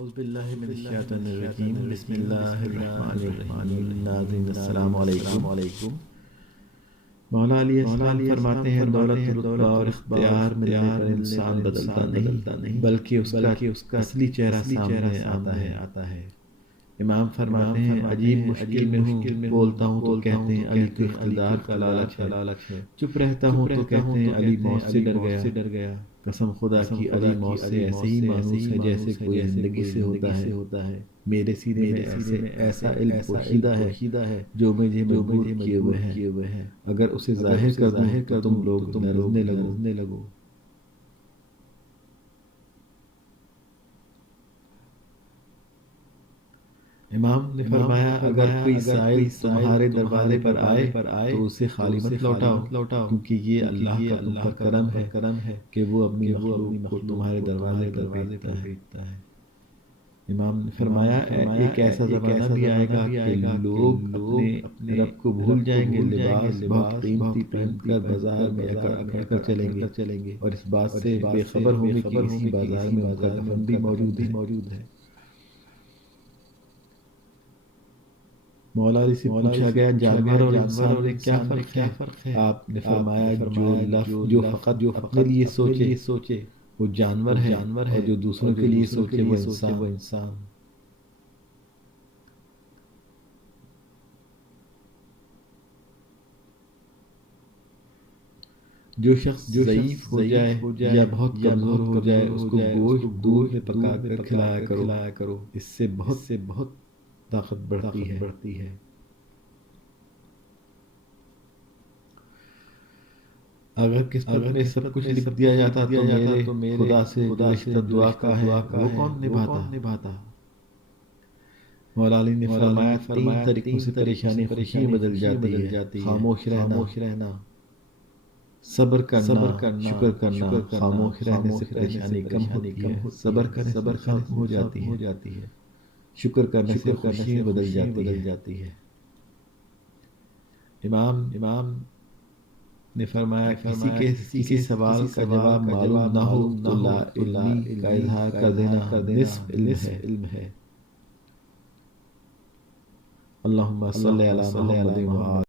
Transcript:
اعوذ باللہ من الشیطان الرجیم بسم اللہ الرحمن الرحیم ناظرین السلام علیکم۔ مولا علیہ السلام فرماتے ہیں دولت رتبہ اور اختیار ملنے پر انسان بدلتا نہیں بلکہ اس کا اصلی چہرہ سامنے آتا ہے۔ امام فرماتے ہیں عجیب مشکل میں ہوں بولتا ہوں تو کہتے ہیں علی کو اقتدار کا لالچ ہے، چپ رہتا ہوں تو کہتے ہیں علی موت سے ڈر گیا۔ قسم خدا کی علی موت سے ایسے ہی مانوس ہے جیسے کوئی زندگی سے ہوتا ہے۔ میرے سینے میں ایسا علم پوشیدہ ہے جو مجھے مجبور کیے ہوئے ہے، اگر اسے ظاہر کر دوں تو تم لوگ لرزنے لگو۔ امام نے فرمایا اگر کوئی سائل تمہارے دروازے پر آئے تو اسے خالی مت لوٹاؤ، کیونکہ یہ اللہ کا تم پر کرم ہے کہ وہ اپنی مخلوق کو تمہارے دروازے پر بھیجتا ہے۔ امام نے فرمایا ایک ایسا زمانہ بھی آئے گا کہ لوگ اپنے رب کو بھول جائیں گے، لباس بہت قیمتی پہن کر بازار میں اکڑ کر چلیں گے اور اس بات سے بے خبر ہوں گے کہ اسی بازار میں ان کا کفن بھی موجود ہے۔ مولا علی سے پوچھا گیا جانور اور انسان میں کیا فرق ہے؟ آپ نے فرمایا جو فقط اپنے لیے سوچے وہ جانور ہے اور جو دوسروں کے لیے سوچے وہ انسان۔ جو شخص ضعیف ہو جائے یا بہت کمزور ہو جائے اس کو گوشت دودھ میں پکا کر کھلایا کرو، اس سے بہت طاقت بڑھتی ہے۔ اگر قسمت میں سب کچھ لکھ دیا جاتا تو میرے خدا سے رشتہ دعا کا ہے وہ کون نبھاتا؟ مولا علی نے فرمایا تین طریقوں سے پریشانی خوشی بدل جاتی ہے، خاموش رہنا، صبر کرنا، شکر کرنا۔ خاموش رہنے سے پریشانی کم ہوتی ہے، صبر ختم ہو جاتی ہے، شکر کرنے سے خوشی بدل جاتی ہے۔ امام نے فرمایا کسی سوال کا جواب معلوم نہ ہو تو لا علمی کا اظہار کر دینا نصف علم ہے۔ اللہم صلی علی محمد